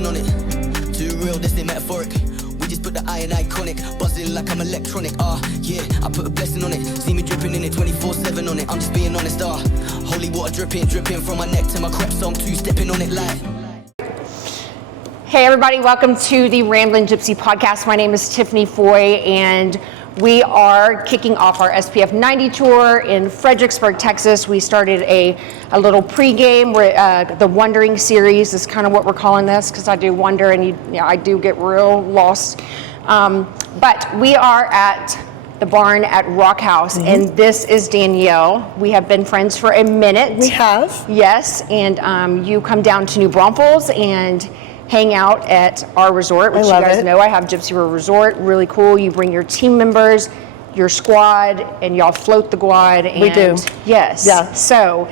blessing on it. Too real, this ain't metaphoric. We just put the I in iconic. Buzzing like I'm electronic. Yeah, I put a blessing on it. See me dripping in it 24/7 on it. I'm just being honest. Holy water dripping from my neck to my crep, so I'm two-stepping on it like. Hey everybody, welcome to the Rambling Gypsy podcast. My name is Tiffany Foy, and we are kicking off our SPF 90 tour in Fredericksburg, Texas. We started a little pregame, the Wondering series is kind of what we're calling this, because I do wonder and I do get real lost. But we are at the barn at Rock House, and this is Danielle. We have been friends for a minute. We have. Yes, and you come down to New Braunfels and hang out at our resort, which you guys know I have Gypsy River Resort. Really cool. You bring your team members, your squad, and y'all float the quad. And we do. Yes. Yeah. So,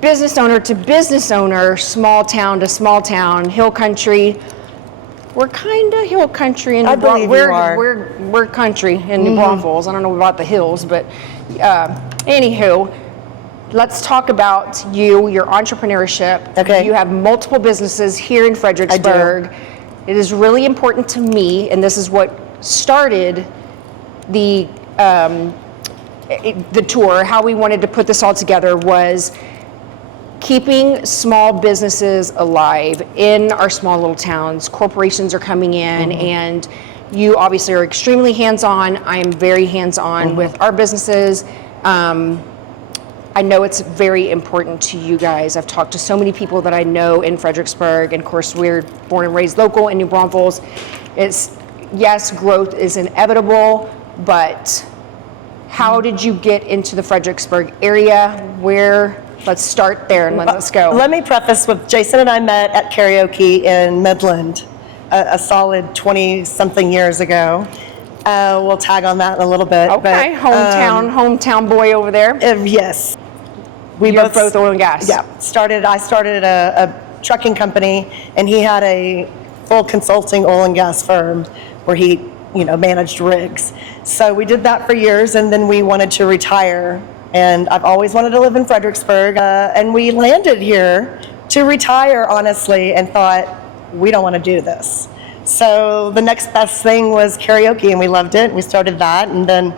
business owner to business owner, small town to small town, hill country. We're kind of hill country in New Braunfels. We're country in New Braunfels. I don't know about the hills, but anywho. Let's talk about your entrepreneurship. Okay. You have multiple businesses here in Fredericksburg. I do. It is really important to me, and this is what started the tour. How we wanted to put this all together was keeping small businesses alive in our small little towns. Corporations are coming in, and you obviously are extremely hands-on. I am very hands-on with our businesses. I know it's very important to you guys. I've talked to so many people that I know in Fredericksburg, and of course we're born and raised local in New Braunfels. Yes, growth is inevitable, but how did you get into the Fredericksburg area? Let's start there and let's go. Let me preface with Jason and I met at Karaoke in Midland a solid 20-something years ago. We'll tag on that in a little bit. Okay, but, hometown boy over there. Yes. You're both oil and gas. Yeah. I started a trucking company, and he had a full consulting oil and gas firm where he, managed rigs. So we did that for years, and then we wanted to retire. And I've always wanted to live in Fredericksburg, and we landed here to retire, honestly, and thought, we don't want to do this. So the next best thing was karaoke, and we loved it. We started that, and then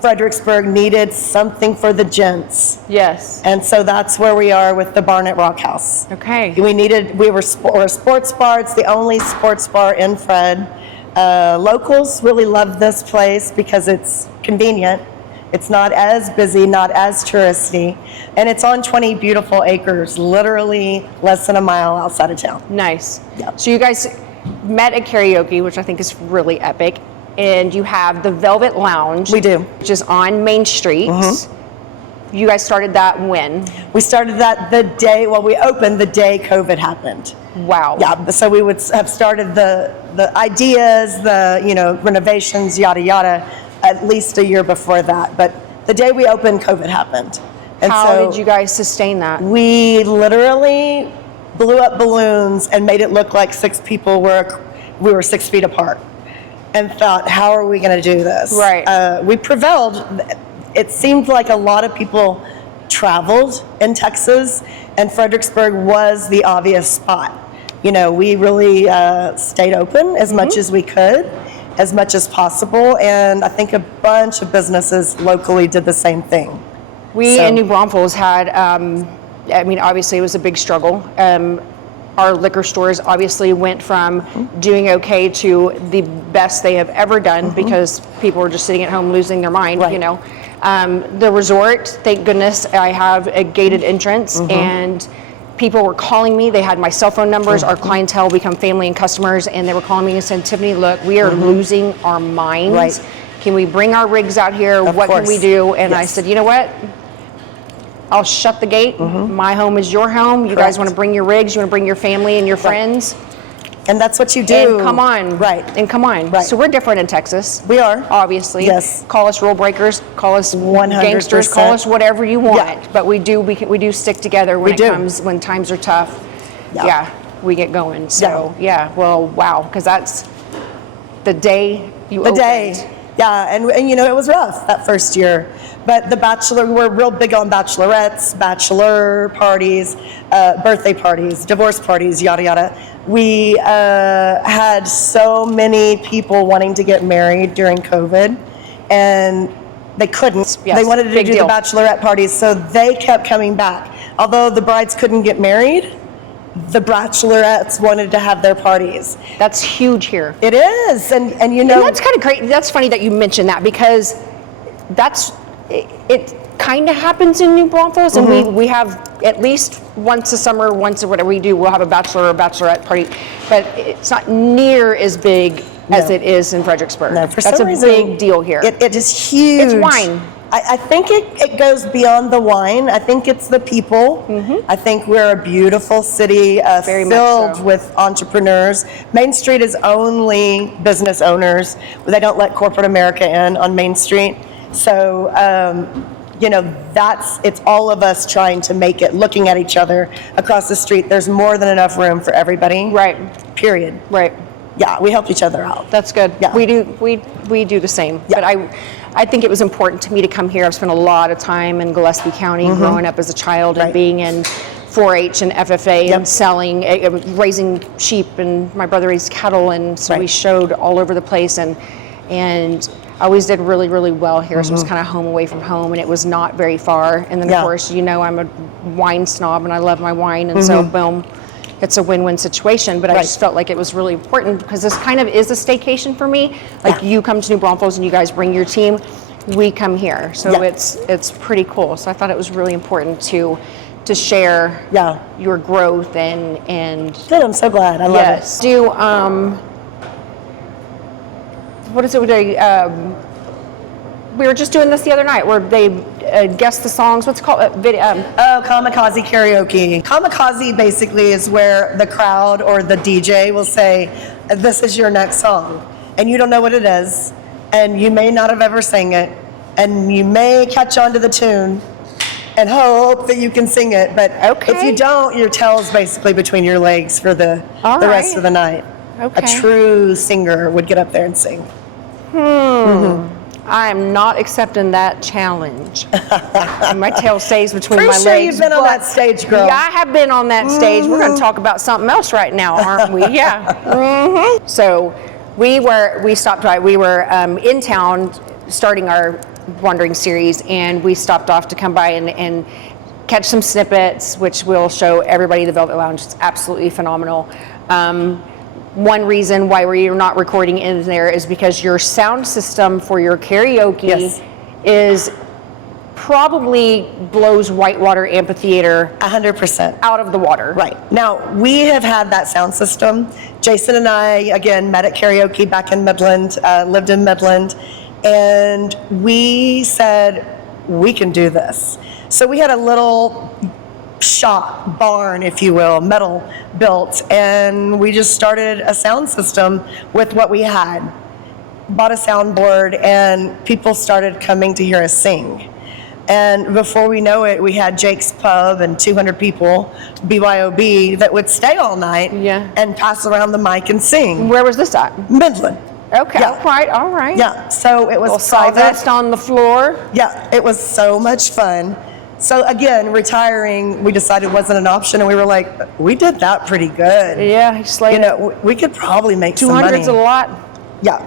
Fredericksburg needed something for the gents. Yes. And so that's where we are with the Barn at Rock House. Okay. We're a sports bar. It's the only sports bar in Fred. Locals really love this place because it's convenient. It's not as busy, not as touristy, and it's on 20 beautiful acres, literally less than a mile outside of town. Nice. Yep. So you guys met at karaoke, which I think is really epic, and you have the Velvet Lounge. We do. Which is on Main Street. You guys started that when? We started that we opened the day COVID happened. Wow. Yeah, so we would have started the ideas, renovations, yada, yada, at least a year before that. But the day we opened, COVID happened. And How did you guys sustain that? We literally blew up balloons and made it look like we were 6 feet apart, and thought, how are we going to do this? Right. We prevailed. It seemed like a lot of people traveled in Texas, and Fredericksburg was the obvious spot. We really stayed open as much as we could, as much as possible, and I think a bunch of businesses locally did the same thing. We in New Braunfels had, obviously it was a big struggle. Our liquor stores obviously went from doing okay to the best they have ever done because people were just sitting at home losing their mind, The resort, thank goodness, I have a gated entrance, and people were calling me. They had my cell phone numbers. Our clientele become family and customers, and they were calling me and saying, Tiffany, look, we are losing our minds. Right. Can we bring our rigs out here? What can we do? And I said, you know what? I'll shut the gate. My home is your home. You guys want to bring your rigs, you want to bring your family and your friends. And that's what you do. And come on. Right. And come on. Right. So we're different in Texas. We are. Obviously. Yes. Call us rule breakers, call us 100%. gangsters, call us whatever you want. Yeah. But we do stick together when when times are tough. Yeah. We get going. So wow, because that's the day you opened. Yeah, and it was rough that first year. But we're real big on bachelorettes, bachelor parties, birthday parties, divorce parties, yada, yada. We had so many people wanting to get married during COVID, and they couldn't. Yes, they wanted to big do deal. the bachelorette parties, so they kept coming back. Although the brides couldn't get married, the bachelorettes wanted to have their parties. That's huge here. It is, and you know. And that's kind of great. That's funny that you mentioned that, because it kind of happens in New Braunfels, and we have at least once a summer, once or whatever we do, we'll have a bachelor or bachelorette party, but it's not near as big as it is in Fredericksburg. No, for that's some a reason, big deal here. It is huge. It's wine. I think it goes beyond the wine. I think it's the people. I think we're a beautiful city Very much filled so. with entrepreneurs. Main Street is only business owners. They don't let corporate America in on Main Street. So, you know, it's all of us trying to make it, looking at each other across the street. There's more than enough room for everybody. Right. Period. Right. Yeah, we help each other out. That's good. Yeah. We do the same. Yeah. But I think it was important to me to come here. I've spent a lot of time in Gillespie County growing up as a child and Right. being in 4-H and FFA and selling, raising sheep, and my brother raised cattle, and so we showed all over the place, and I always did really, really well here. So it was kind of home away from home, and it was not very far. And then of course, you know, I'm a wine snob and I love my wine, and so boom, it's a win-win situation. But I just felt like it was really important, because this kind of is a staycation for me. Like you come to New Braunfels and you guys bring your team, we come here. So it's pretty cool. So I thought it was really important to share your growth and Good, I'm so glad. I love yes. Do what is it? We were just doing this the other night, where they guess the songs. What's it called? Kamikaze karaoke. Kamikaze basically is where the crowd or the DJ will say, "This is your next song," and you don't know what it is, and you may not have ever sang it, and you may catch on to the tune and hope that you can sing it, but if you don't, your tail's basically between your legs for the rest of the night. Okay. A true singer would get up there and sing. I am not accepting that challenge. My tail stays between Pretty my sure legs. you've been on that stage, girl. Yeah, I have been on that stage. We're going to talk about something else right now, aren't we? Yeah. So we stopped by. We were in town starting our wandering series, and we stopped off to come by and catch some snippets, which will show everybody the Velvet Lounge. It's absolutely phenomenal. One reason why we're not recording in there is because your sound system for your karaoke is probably blows Whitewater Amphitheater 100% out of the water. Right. Now, we have had that sound system. Jason and I, again, met at karaoke back in Midland, lived in Midland, and we said, we can do this. So we had a little shop, barn, if you will, metal built, and we just started a sound system with what we had. Bought a soundboard, and people started coming to hear us sing. And before we know it, we had Jake's Pub and 200 people, BYOB, that would stay all night and pass around the mic and sing. Where was this at? Midland. Okay, all right. Yeah, so it was sawdust on the floor. Yeah, it was so much fun. So again, retiring, we decided wasn't an option, and we were like, we did that pretty good. Yeah, you know, we could probably make some money. 200's a lot. Yeah.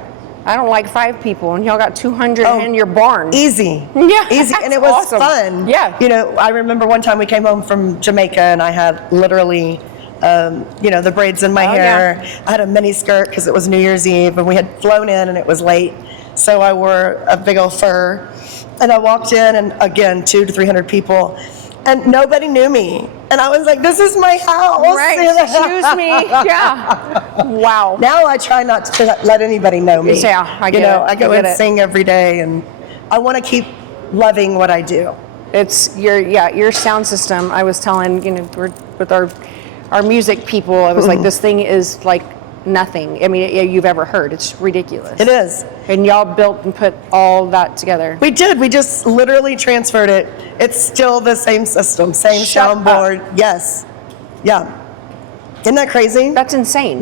I don't like 5 people, and y'all got 200 in your barn. Easy. Yeah, easy, and it was awesome. fun. Yeah. You know, I remember one time we came home from Jamaica, and I had literally, you know, the braids in my hair. Yeah. I had a mini skirt because it was New Year's Eve, and we had flown in, and it was late, so I wore a big old fur. And I walked in, and again, 200 to 300 people, and nobody knew me. And I was like, this is my house. Right, excuse me. Yeah. Wow. Now I try not to let anybody know me. Yeah, I get it. I go and sing every day, and I want to keep loving what I do. It's your sound system. I was telling, you know, with our music people, I was like, this thing is like nothing. I mean, you've ever heard. It's ridiculous. It is. And y'all built and put all that together. We did. We just literally transferred it. It's still the same system, same soundboard. Yes. Yeah. Isn't that crazy? That's insane.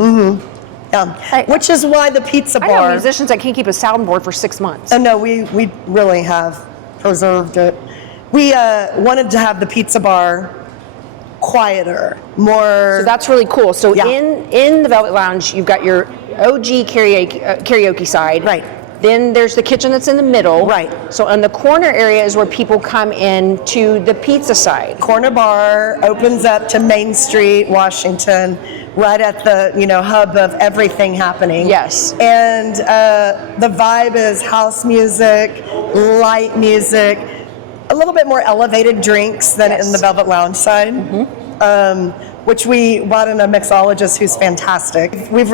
Yeah. Which is why the pizza bar. I know musicians that can't keep a soundboard for 6 months. No, we really have preserved it. We wanted to have the pizza bar quieter, more. So that's really cool. So Yeah. in the Velvet Lounge, you've got your OG karaoke side. Right. Then there's the kitchen that's in the middle. Right. So on the corner area is where people come in to the pizza side. Corner bar opens up to Main Street, Washington, right at the hub of everything happening. Yes. And the vibe is house music, light music, a little bit more elevated drinks than Yes. in the Velvet Lounge side, which we brought in a mixologist who's fantastic. We've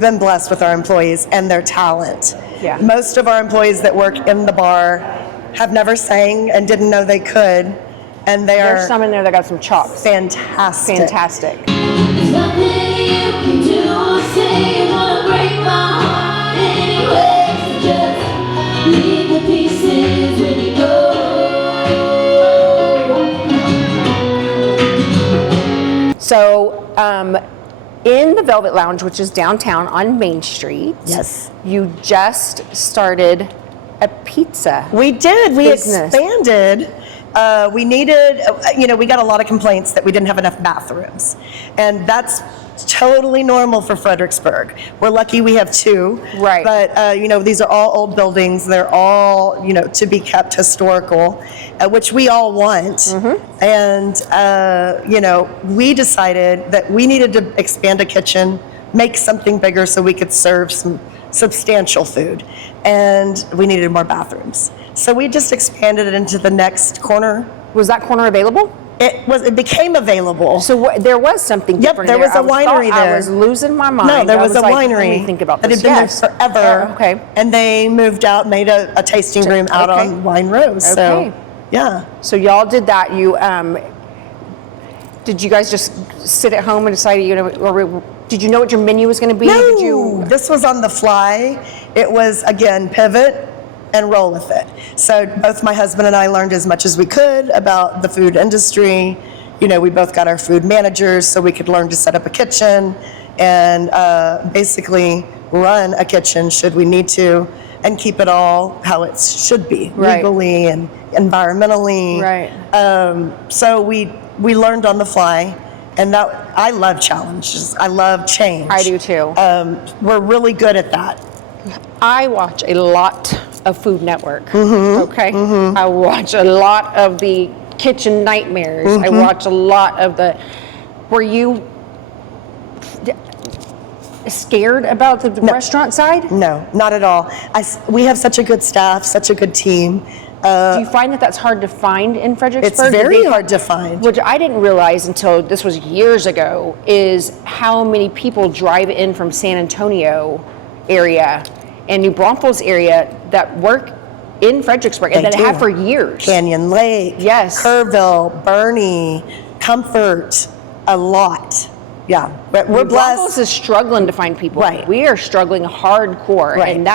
been blessed with our employees and their talent. Yeah. Most of our employees that work in the bar have never sang and didn't know they could, and they There's are some in there that got some chops. fantastic. Fantastic. There's nothing you can do or say, you wanna break my heart anyway. So just leave the pieces when you go. So, in the Velvet Lounge, which is downtown on Main Street, Yes. you just started a pizza. We did. We Business. expanded. We needed, we got a lot of complaints that we didn't have enough bathrooms. And that's totally normal for Fredericksburg. We're lucky we have 2. Right. But, these are all old buildings. They're all, to be kept historical, which we all want. Mm-hmm. And, we decided that we needed to expand a kitchen, make something bigger so we could serve some substantial food. And we needed more bathrooms. So we just expanded it into the next corner. Was that corner available? It became available. So there was something Yep, different there was a winery there. I was losing my mind. No, there I was a like, winery Let me think about that this. had been Yes. there forever. Okay. And they moved out, made a tasting room out okay. on Wine Rose. Okay. So, yeah. So y'all did that. You did you guys just sit at home and decide, or did you know what your menu was going to be? No, Did you? this was on the fly. It was, again, pivot and roll with it. So both my husband and I learned as much as we could about the food industry. We both got our food managers so we could learn to set up a kitchen and basically run a kitchen should we need to, and keep it all how it should be, Right. legally and environmentally. Right. So we learned on the fly, and that I love challenges. I love change. I do too. We're really good at that. I watch a lot of Food Network. Mm-hmm. Okay. I watch a lot of the kitchen nightmares. I Mm-hmm. watch a lot of the. Were you scared about the restaurant side? No, not at all. We have such a good staff, such a good team. Do you find that that's hard to find in Fredericksburg? It's very hard to find. Which I didn't realize until this was years ago, is how many people drive in from San Antonio area and New Braunfels area that work in Fredericksburg and They that do. have for years. Canyon Lake, Yes. Kerrville, Bernie, Comfort, a lot. Yeah, but we're New Braunfels blessed. is struggling to find people. Right. We are struggling hardcore. Right. And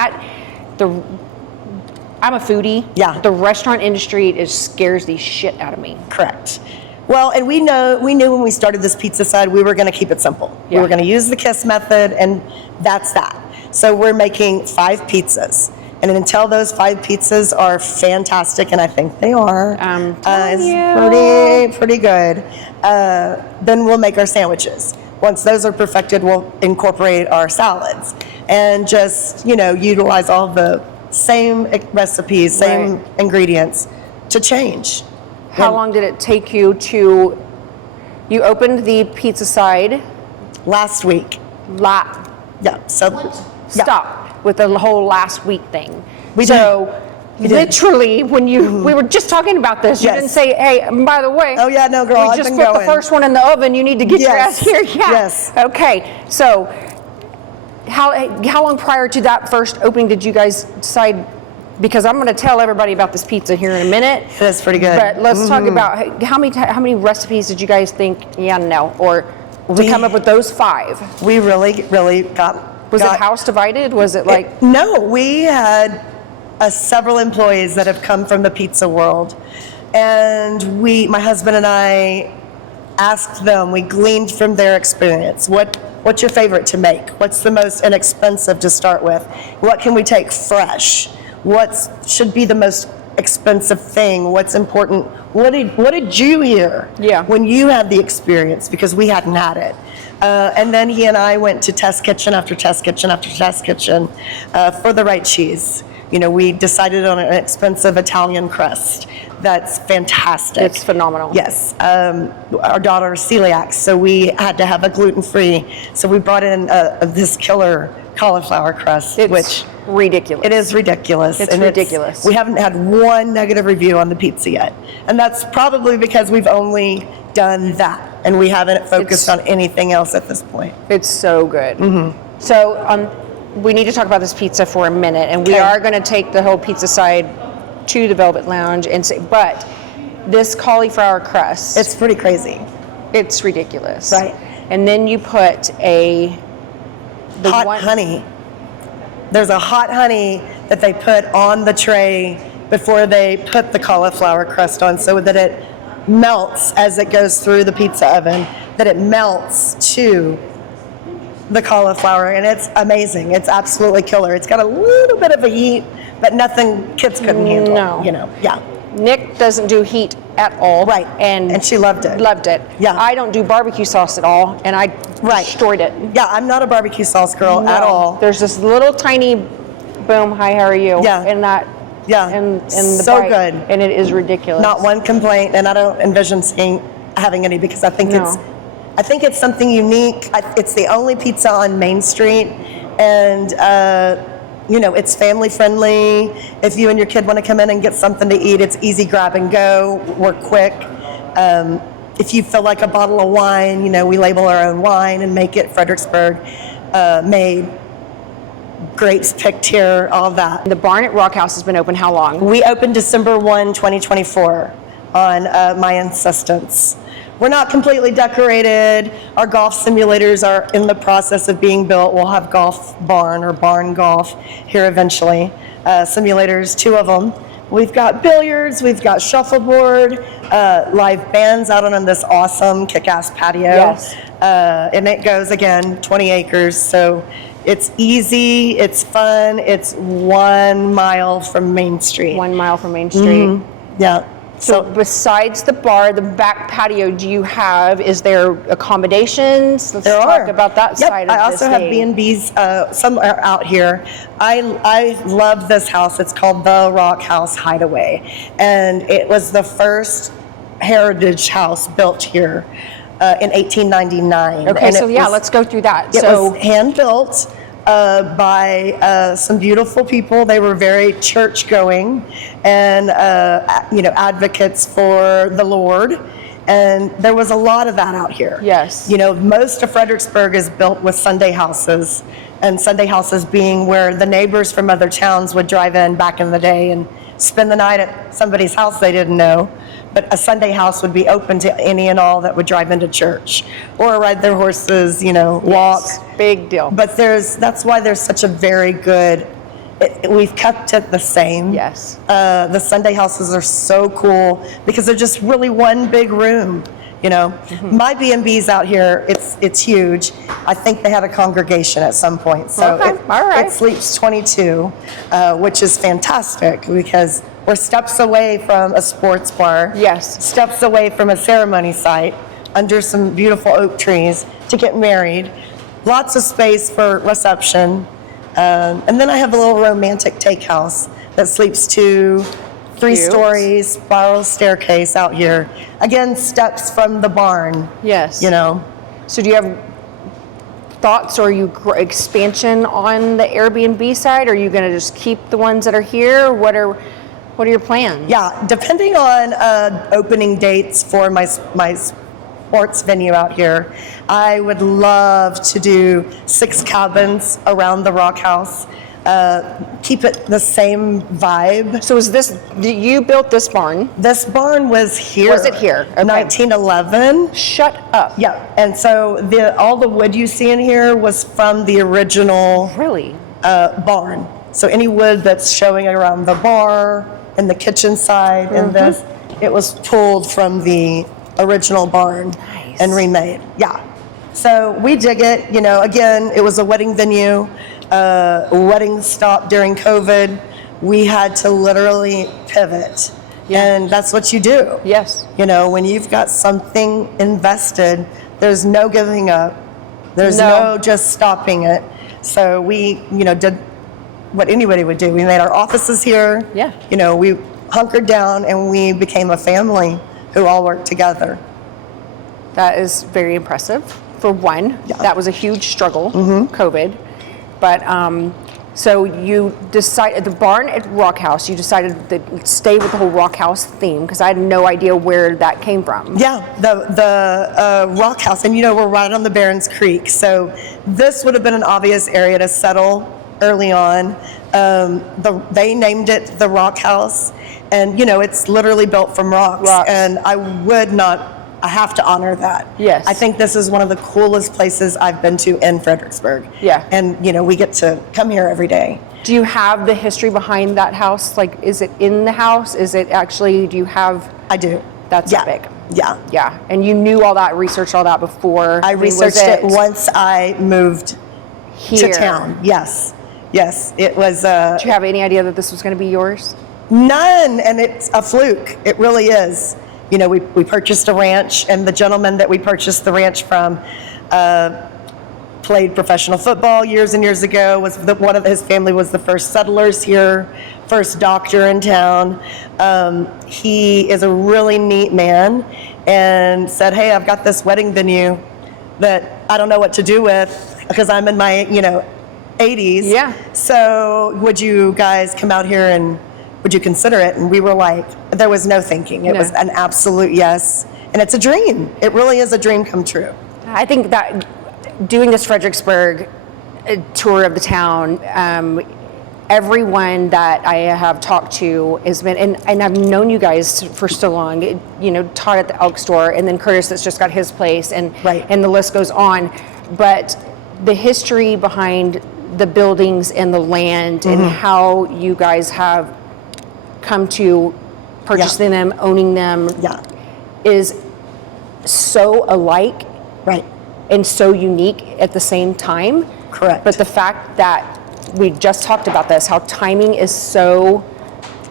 I'm a foodie. Yeah. The restaurant industry scares the shit out of me. Correct. Well, and we knew when we started this pizza side, we were going to keep it simple. Yeah. We were going to use the KISS method, and that's that. So we're making 5 pizzas. And until those 5 pizzas are fantastic, and I think they are, telling you. it's pretty good, then we'll make our sandwiches. Once those are perfected, we'll incorporate our salads and just, utilize all the same recipes, same Right. ingredients to change. How long did it take you you opened the pizza side, Last week. Yeah, so. yeah. stop with the whole last week thing. We so did. literally when we were just talking about this, you Yes. didn't say, hey, by the way, Oh, yeah, no, girl, we I've just been put the going. first one in the oven, you need to get your ass Yes. here. Yeah. Yes. Okay, so how long prior to that first opening did you guys decide? Because I'm going to tell everybody about this pizza here in a minute. That's pretty good. But let's talk about how many recipes did you guys think? Yeah, no, or to come up with those 5? We really, really got. Was it house divided? Was it like? No, we had several employees that have come from the pizza world, and my husband and I asked them. We gleaned from their experience. What's your favorite to make? What's the most inexpensive to start with? What can we take fresh? what should be the most expensive thing, what's important. What did you hear when you had the experience? Because we hadn't had it. And then he and I went to test kitchen after test kitchen after test kitchen for the right cheese. You know, we decided on an expensive Italian crust that's fantastic. It's phenomenal. Yes. Our daughter is celiac, so we had to have a gluten-free. So we brought in this killer cauliflower crust, which ridiculous. It is ridiculous. It's ridiculous. We haven't had one negative review on the pizza yet. And that's probably because we've only done that and we haven't focused on anything else at this point. It's so good. So we need to talk about this pizza for a minute, and we Okay. are going to take the whole pizza side to the Velvet Lounge and say, but this cauliflower crust, It's pretty crazy. it's ridiculous. Right. And then you put Hot honey. There's a hot honey that they put on the tray before they put the cauliflower crust on so that it melts as it goes through the pizza oven, that it melts to the cauliflower, and it's amazing. It's absolutely killer. It's got a little bit of a heat, but nothing kids couldn't handle. No. You know, yeah. Nick doesn't do heat at all. Right. And she loved it. Loved it. Yeah. I don't do barbecue sauce at all, and I destroyed it. Yeah, I'm not a barbecue sauce girl at No. all. There's this little tiny boom, hi, how are you? Yeah. And that, Yeah. and the So bite. good. And it is ridiculous. Not one complaint, and I don't envision having any because I think No. it's something unique. It's the only pizza on Main Street, and you know, it's family friendly. If you and your kid want to come in and get something to eat, it's easy grab and go. We're quick. If you feel like a bottle of wine, you know, we label our own wine and make it Fredericksburg made. Grapes picked here, all that. The barn at Rock House has been open how long? We opened December 1, 2024 on my insistence. We're not completely decorated. Our golf simulators are in the process of being built. We'll have golf barn or barn golf here eventually. Simulators, 2 of them. We've got billiards, we've got shuffleboard, live bands out on this awesome kick-ass patio. Yes. And it goes, again, 20 acres. So it's easy, it's fun, it's 1 mile from Main Street. 1 mile from Main Street. Yeah. So besides the bar, the back patio, is there accommodations? Let's talk about that Yep, side of I also this have thing. B&Bs, some are out here. I love this house. It's called the Rock House Hideaway. And it was the first heritage house built here in 1899. Okay, And so it was- let's go through that. It So was hand built by some beautiful people. They were very church going and advocates for the Lord. And there was a lot of that out here. Yes. You know, most of Fredericksburg is built with Sunday houses, and Sunday houses being where the neighbors from other towns would drive in back in the day and spend the night at somebody's house they didn't know. But a Sunday house would be open to any and all that would drive into church or ride their horses, walk. Yes, big deal. But that's why there's such a very good, we've kept it the same. Yes. The Sunday houses are so cool because they're just really one big room. My B&B's out here, it's huge. I think they had a congregation at some point. So Okay, all right. it sleeps 22, which is fantastic because we're steps away from a sports bar. Yes. Steps away from a ceremony site under some beautiful oak trees to get married. Lots of space for reception. And then I have a little romantic takehouse that sleeps 2, 3 Cute. stories, spiral staircase out here. Again, steps from the barn. Yes. So do you have thoughts or expansion on the Airbnb side? Or are you going to just keep the ones that are here? What are your plans? Yeah, depending on opening dates for my sports venue out here, I would love to do 6 cabins around the Rock House. Keep it the same vibe. So you built this barn? This barn was here. Was it here? Okay. 1911. Shut up. Yeah, and so all the wood you see in here was from the original Really? barn. So any wood that's showing around the bar and the kitchen side and this, it was pulled from the original barn and remade. Yeah. So we dig it. Again, it was a wedding venue. Weddings stopped during COVID. we had to literally pivot. Yeah. And that's what you do. Yes. You know, when you've got something invested, there's no giving up. There's no just stopping it. So we, you know, did what anybody would do. We made our offices here. Yeah. You know, we hunkered down and we became a family who all worked together. That is very impressive. For one, Yeah. that was a huge struggle, COVID. But so you decided, the barn at Rock House, you decided to stay with the whole Rock House theme, because I had no idea where that came from. Yeah, the Rock House, and you know, we're right on the Barons Creek, so this would have been an obvious area to settle early on. They named it the Rock House, and you know, it's literally built from rocks. And I have to honor that. Yes. I think this is one of the coolest places I've been to in Fredericksburg. Yeah. And you know, we get to come here every day. Do you have the history behind that house? Like, is it in the house? Is it actually, do you have? I do. That's Yeah. epic. Yeah. Yeah. And you knew all that, researched all that before? I mean, researched was it once I moved here. to town. Yes. Yes. It was, Did you have any idea that this was going to be yours? none, and it's a fluke. It really is. You know, we purchased a ranch, and the gentleman that we purchased the ranch from played professional football years and years ago. One of his family was the first settlers here, first doctor in town. He is a really neat man, and said, "Hey, I've got this wedding venue that I don't know what to do with because I'm in my 80s. Yeah. So would you guys come out here and would you consider it?" And we were like, there was no thinking. It was an absolute yes. And it's a dream. It really is a dream come true. I think that doing this Fredericksburg tour of the town, everyone that I have talked to has been, and I've known you guys for so long, Todd at the Elk Store, and then Curtis that's just got his place, and the list goes on. But the history behind the buildings and the land and how you guys have come to purchasing them, owning them, is so alike, right, and so unique at the same time. Correct. But the fact that we just talked about this, how timing is so,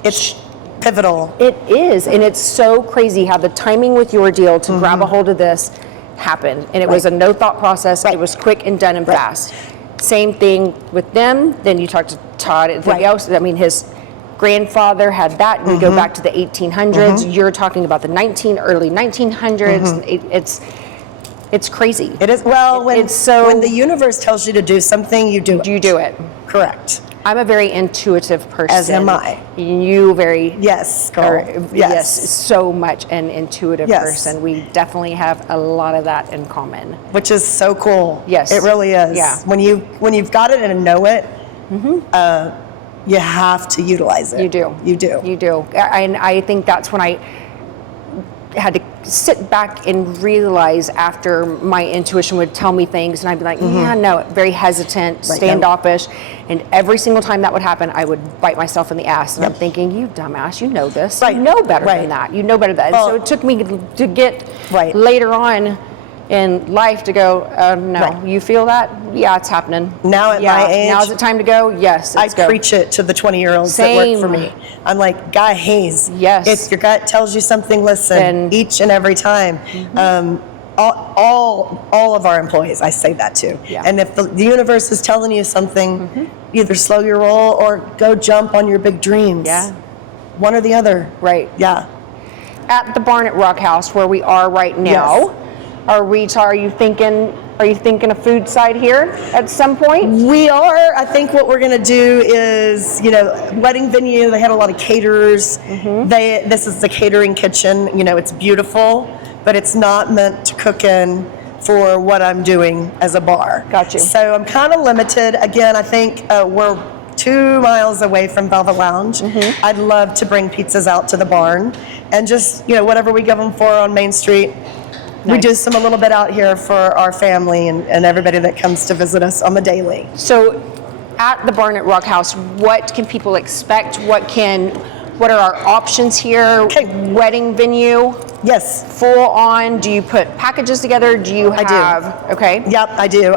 it's pivotal. It is, and it's so crazy how the timing with your deal to grab a hold of this happened, and it was a no thought process. It was quick and done and fast. Same thing with them. Then you talk to Todd. Everything else. I mean, his grandfather had that. We go back to the 1800s. You're talking about the early 1900s. It's crazy. It is. Well, when the universe tells you to do something, you do it. You do it. Correct. I'm a very intuitive person. As am I. You very yes, girl. Yes, so much an intuitive person. We definitely have a lot of that in common. Which is so cool. Yes, it really is. Yeah. When you've got it and know it, you have to utilize it. You do. You do. You do. And I think that's when I had to sit back and realize after my intuition would tell me things, and I'd be like, yeah, no, very hesitant, standoffish. And every single time that would happen, I would bite myself in the ass. And I'm thinking, you dumbass, you know this. You know better than that. You know better than that. Well, so it took me to get later on in life to go, no, you feel that? Yeah, it's happening. Now at my age. Now is it time to go? Yes, I preach it to the 20-year-olds that work for me. I'm like, Guy Hayes. Yes. If your gut tells you something, listen. Each and every time. All of our employees, I say that to. Yeah. And if the universe is telling you something, either slow your roll or go jump on your big dreams. Yeah. One or the other. Right. Yeah. At the barn at Rock House, where we are right now, are you thinking a food side here at some point? We are. I think what we're going to do is, wedding venue, they had a lot of caterers. This is the catering kitchen. It's beautiful, but it's not meant to cook in for what I'm doing as a bar. Got you. So I'm kind of limited. Again, I think we're 2 miles away from Velvet Lounge. I'd love to bring pizzas out to the barn and just, whatever we give them for on Main Street. We do a little bit out here for our family and everybody that comes to visit us on the daily. So at the barn at Rock House, what can people expect? What can what are our options here? Okay. Wedding venue, Yes. full on. Do you put packages together? Do you have? I do. Okay. Yep, I do.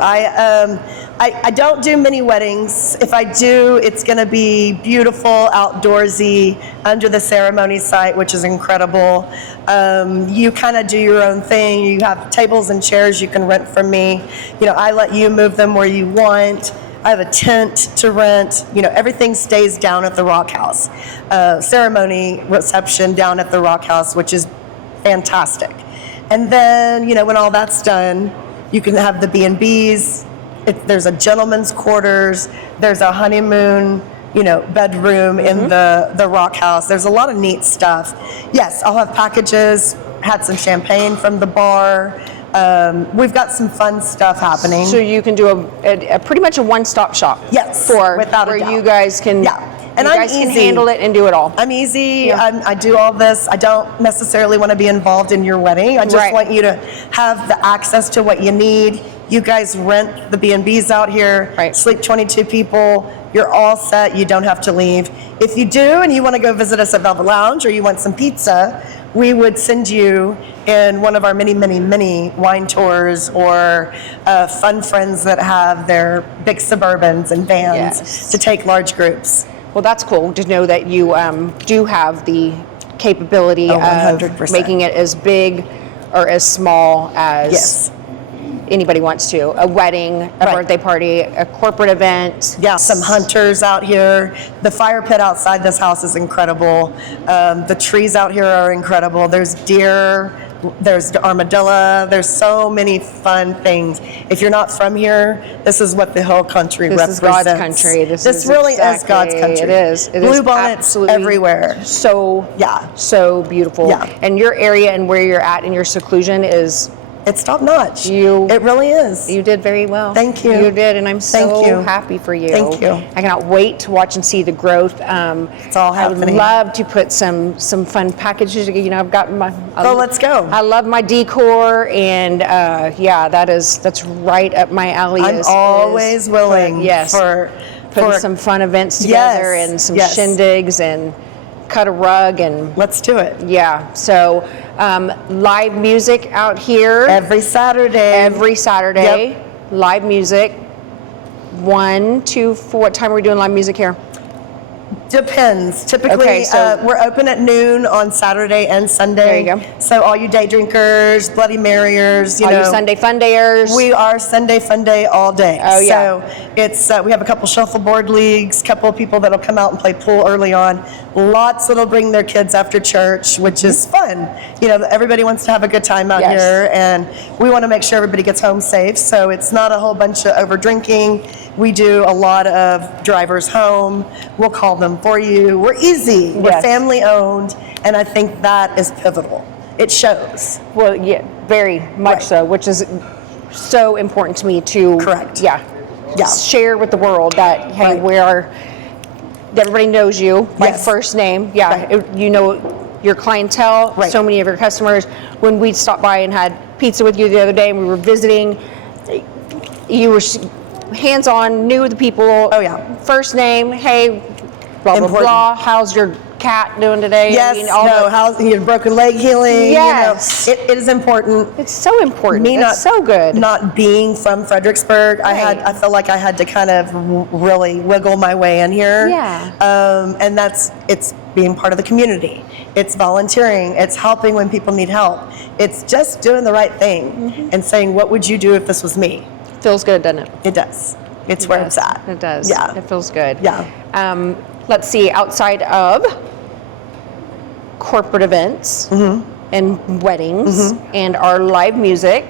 I don't do many weddings. If I do, it's going to be beautiful, outdoorsy, under the ceremony site, which is incredible. You kind of do your own thing. You have tables and chairs you can rent from me. You know, I let you move them where you want. I have a tent to rent. You know, everything stays down at the Rock House. Ceremony reception down at the Rock House, which is fantastic. And then, you know, when all that's done, you can have the B&Bs. There's a gentleman's quarters. There's a honeymoon, you know, bedroom in the Rock House. There's a lot of neat stuff. Yes, I'll have packages. Had some champagne from the bar. We've got some fun stuff happening. So you can do a pretty much a one-stop shop. Yes, for without a where doubt. you guys can. Yeah. And you I'm guys can easy. handle it and do it all. I'm easy. Yeah. I do all this. I don't necessarily want to be involved in your wedding. I just Right. want you to have the access to what you need. You guys rent the B&Bs out here. Right. Sleep 22 people. You're all set. You don't have to leave. If you do and you want to go visit us at Velvet Lounge or you want some pizza, we would send you in one of our many, many, many wine tours or fun friends that have their big Suburbans and vans Yes. to take large groups. Well, that's cool to know that you do have the capability Oh, of 100%. making it as big or as small as Yes. anybody wants to. A wedding, a Right. birthday party, a corporate event. Yeah, some hunters out here. The fire pit outside this house is incredible. The trees out here are incredible. There's deer, there's armadillo, there's so many fun things. If you're not from here, this is what the whole country This represents. is God's country. This is really is God's exactly- country. it is. It Blue is bonnets absolutely everywhere. So Yeah. so beautiful. Yeah. And your area and where you're at in your seclusion is It's top notch. You- It really is. you did very well. Thank you. You did, and I'm Thank so you. happy for you. Thank you. I cannot wait to watch and see the growth. It's all happening. I would love to put some fun packages. You know, I've got my. Oh, let's go. I love my decor, and yeah, that's right up my alley. I'm always willing yes, for putting some fun events together Yes, and some yes. shindigs and cut a rug and Let's do it. yeah. So live music out here. Every Saturday. Every Saturday, Yep. live music. 1, 2, 4. What time are we doing live music here? Depends. Typically, Okay, so- we're open at noon on Saturday and Sunday. There you go. So all you day drinkers, Bloody Maryers, All you Sunday fun dayers. We are Sunday Fun Day all day. Oh, yeah. So it's we have a couple shuffleboard leagues, couple of people that'll come out and play pool early on. Lots that'll bring their kids after church, which is fun. You know, everybody wants to have a good time out Mm-hmm. Yes. here, and we want to make sure everybody gets home safe. So it's not a whole bunch of over drinking. We do a lot of drivers home. We'll call them for you. We're easy. We're Yes. family owned, and I think that is pivotal. It shows. Well, yeah, very much Right. so, which is so important to me to Correct. Yeah, Yeah. share with the world that hey, Right. we are. That everybody knows you by Yes. first name. Yeah, Right. you know your clientele. Right. So many of your customers. When we stopped by and had pizza with you the other day, and we were visiting. You were hands-on, knew the people. Oh, yeah. First name. Hey, blah blah Important. blah. How's your cat doing today? Yes, how's your broken leg healing? Yes. You know, it is important. It's so important. Me it's not so good. Not being from Fredericksburg, Right. I felt like I had to kind of really wiggle my way in here. Yeah. And it's being part of the community. It's volunteering. It's helping when people need help. It's just doing the right thing Mm-hmm. and saying, what would you do if this was me? Feels good, doesn't it? It does. It's where does. it's at. It does. Yeah. It feels good. Yeah. Let's see, outside of corporate events Mm-hmm. and weddings and our live music,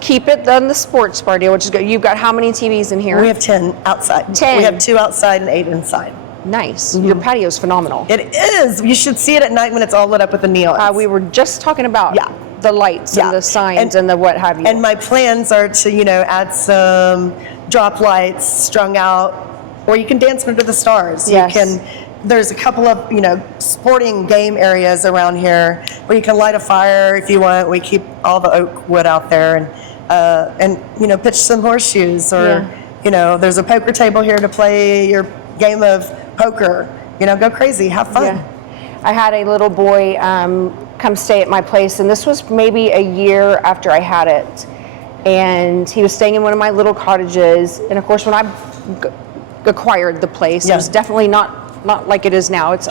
keep it on the sports bar deal, which is good. You've got how many TVs in here? We have 10 outside. 10. We have 2 outside and 8 inside. Nice. Your patio's phenomenal. It is. You should see it at night when it's all lit up with the neons. We were just talking about Yeah. the lights Yeah. and the signs And- and the what have you. And my plans are to, add some drop lights strung out, or you can dance under the stars. Yes. You can. There's a couple of, sporting game areas around here where you can light a fire if you want. We keep all the oak wood out there and pitch some horseshoes or, there's a poker table here to play your game of poker. go crazy, have fun. Yeah. I had a little boy come stay at my place, and this was maybe a year after I had it. And he was staying in one of my little cottages. And of course, when I acquired the place, it was definitely not like it is now. It's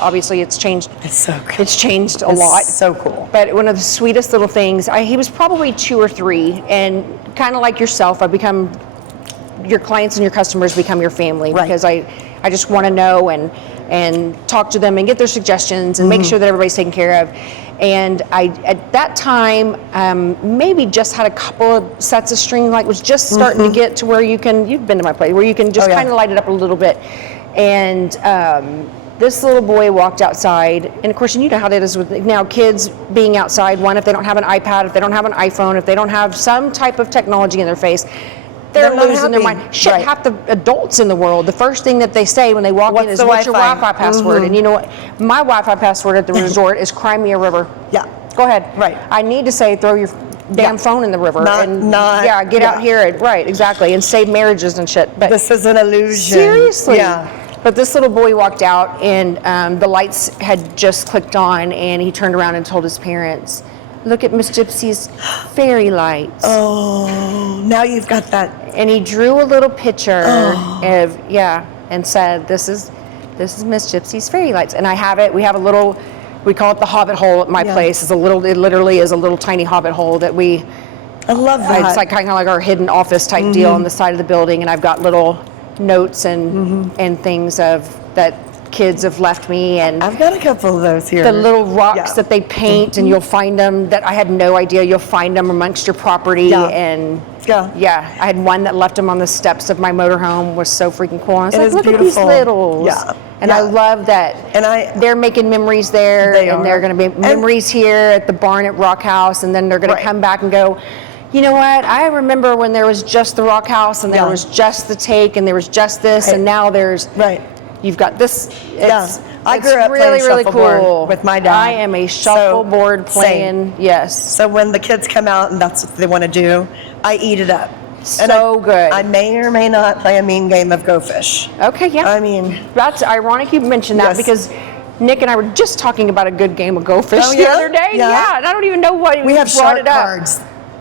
changed. It's so cool. It's changed a lot. It's so cool. But one of the sweetest little things, he was probably 2 or 3, and kind of like yourself, your clients and your customers become your family, because I just want to know and talk to them and get their suggestions and make sure that everybody's taken care of. And I, at that time, maybe just had a couple of sets of string light, was just starting to get to where you've been to my place, where you can just kind of light it up a little bit. And this little boy walked outside, and of course, you know how that is with now kids being outside. One, if they don't have an iPad, if they don't have an iPhone, if they don't have some type of technology in their face, they're losing their mind. Shit, half the adults in the world, the first thing that they say when they walk in is, what's your Wi-Fi password? And you know what? My Wi-Fi password at the resort is Cry Me a River. Yeah. Go ahead. Right. I need to say, throw your damn phone in the river. Not get out here. Right, exactly. And save marriages and shit. But this is an illusion. Seriously. Yeah. But this little boy walked out, and the lights had just clicked on, and he turned around and told his parents, look at Miss Gypsy's fairy lights. Oh, now you've got that. And he drew a little picture of, and said, this is Miss Gypsy's fairy lights. And I have it, we have a little, we call it the hobbit hole at my place. It literally is a little tiny hobbit hole that I love that. It's like kind of like our hidden office type deal on the side of the building. And I've got little notes and things that kids have left me, and I've got a couple of those here. the little rocks that they paint, and you'll find them that I had no idea you'll find them amongst your property. And I had one that left them on the steps of my motorhome. Was so freaking cool. I was like, look at these littles. And I love that. And they're making memories there, and they're going to be memories here at the barn at Rock House, and then they're going to come back and go, you know what? I remember when there was just the Rock House, and there was just the take, and there was just this, and now there's you've got this. I grew up really, playing really shuffleboard cool with my dad. I am a shuffleboard playing. Yes. So when the kids come out and that's what they want to do, I eat it up. So good. I may or may not play a mean game of Go Fish. Okay, yeah. I mean, that's ironic you mentioned that because Nick and I were just talking about a good game of Go Fish the other day. Yeah, and I don't even know why we have brought shark it up. cards.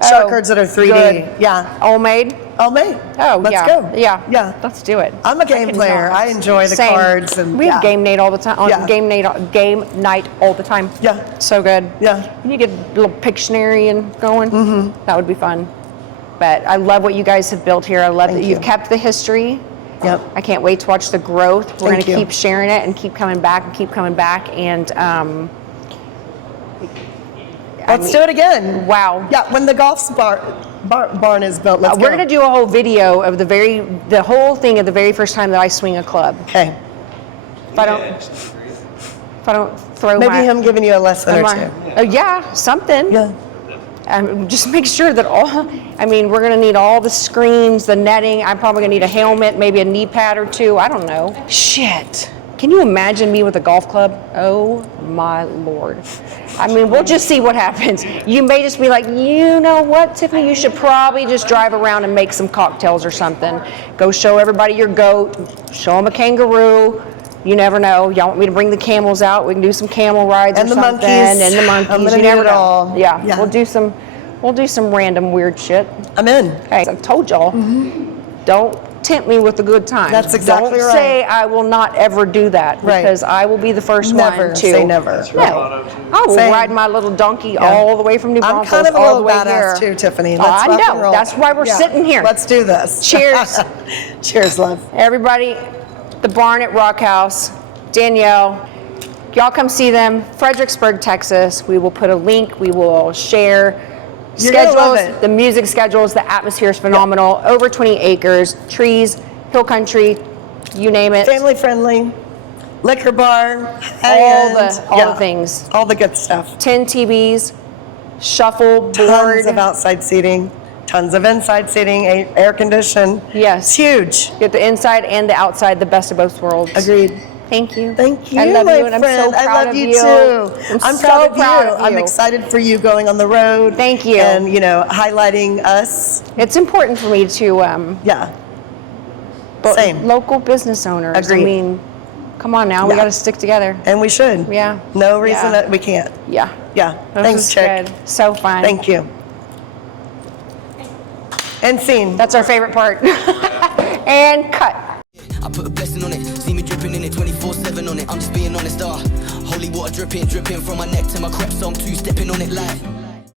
Shark cards that are 3D. Good. Yeah. All made? All made. Oh, let's go. Yeah. Let's do it. I'm a game player. I enjoy the cards. And we have game night all the time. Game night all the time. Yeah. So good. Yeah. You get a little Pictionary and going. That would be fun. But I love what you guys have built here. I love that you've kept the history. Yep. I can't wait to watch the growth. We're going to keep sharing it and keep coming back and keep coming back. And let's do it again. Wow. Yeah, when the golf barn is built, let's go. We're going to do a whole video of the whole thing of the very first time that I swing a club. Okay. If I don't throw maybe him giving you a lesson or two. Oh yeah, something. Yeah. Just make sure that we're going to need all the screens, the netting. I'm probably going to need a helmet, maybe a knee pad or two. I don't know. Shit. Can you imagine me with a golf club? Oh my Lord. I mean, we'll just see what happens. You may just be like, you know what, Tiffany, you should probably just drive around and make some cocktails or something. Go show everybody your goat, show them a kangaroo. You never know. Y'all want me to bring the camels out? We can do some camel rides and or the something. Monkeys. And the monkeys. I'm gonna you never do it know. all. Yeah. We'll do some random weird shit. I'm in. Okay. I told y'all, don't tempt me with a good time. That's exactly don't right. say I will not ever do that because I will be the first one to say never. No. I will ride my little donkey all the way from New Braunfels I'm kind of a all the little way badass here. too, Tiffany. I know. That's why we're sitting here. Let's do this. Cheers. Cheers, love. Everybody, the barn at Rock House, Danielle, y'all come see them. Fredericksburg, Texas. We will put a link. We will share You're gonna love schedules, it. the music schedules. The atmosphere is phenomenal. Over 20 acres, trees, hill country, you name it. Family friendly, liquor bar, all the things. All the good stuff. 10 TVs, shuffleboard. Tons of outside seating, tons of inside seating, air conditioned. Yes. It's huge. Get the inside and the outside, the best of both worlds. Agreed. Thank you. Thank you, I love my you, and I'm friend. so proud I love of you you. too. I'm so proud of you. I'm excited for you going on the road. Thank you. And highlighting us. It's important for me to Same. local business owners. Agreed. I mean, Come on now, we Yeah. got to stick together. And we should. Yeah. No reason Yeah. that we can't. Yeah. Yeah. This Thanks, is Chick. good. So fun. Thank you. And scene. That's our favorite part. And cut. I put a blessing on it, see me dripping in it 24/7 on it. I'm just being honest, holy water dripping from my neck to my crepe, so I'm two-stepping on it like